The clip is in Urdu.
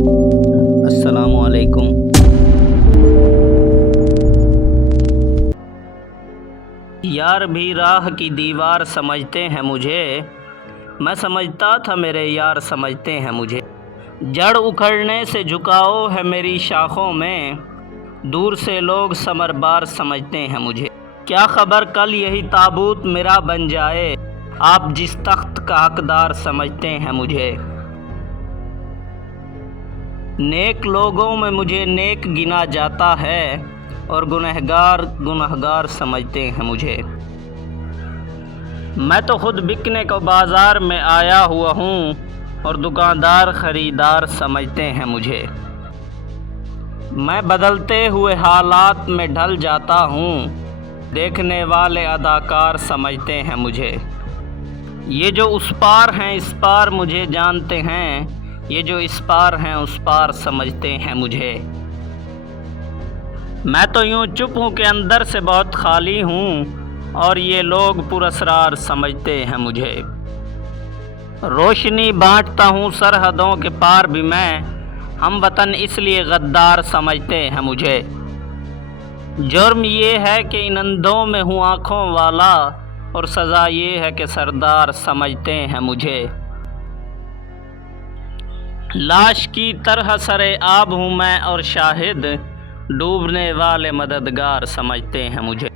السلام علیکم۔ یار بھی راہ کی دیوار سمجھتے ہیں مجھے، میں سمجھتا تھا میرے یار سمجھتے ہیں مجھے۔ جڑ اکھڑنے سے جھکاؤ ہے میری شاخوں میں، دور سے لوگ ثمر بار سمجھتے ہیں مجھے۔ کیا خبر کل یہی تابوت میرا بن جائے، آپ جس تخت کا حقدار سمجھتے ہیں مجھے۔ نیک لوگوں میں مجھے نیک گنا جاتا ہے، اور گنہگار سمجھتے ہیں مجھے۔ میں تو خود بکنے کو بازار میں آیا ہوا ہوں، اور دکاندار خریدار سمجھتے ہیں مجھے۔ میں بدلتے ہوئے حالات میں ڈھل جاتا ہوں، دیکھنے والے اداکار سمجھتے ہیں مجھے۔ یہ جو اس پار ہیں اس پار مجھے جانتے ہیں، یہ جو اس پار ہیں اس پار سمجھتے ہیں مجھے۔ میں تو یوں چپ ہوں کہ اندر سے بہت خالی ہوں، اور یہ لوگ پراسرار سمجھتے ہیں مجھے۔ روشنی بانٹتا ہوں سرحدوں کے پار بھی میں، ہم وطن اس لیے غدار سمجھتے ہیں مجھے۔ جرم یہ ہے کہ ان اندھوں میں ہوں آنکھوں والا، اور سزا یہ ہے کہ سردار سمجھتے ہیں مجھے۔ لاش کی طرح سرے آب ہوں میں اور شاہد، ڈوبنے والے مددگار سمجھتے ہیں مجھے۔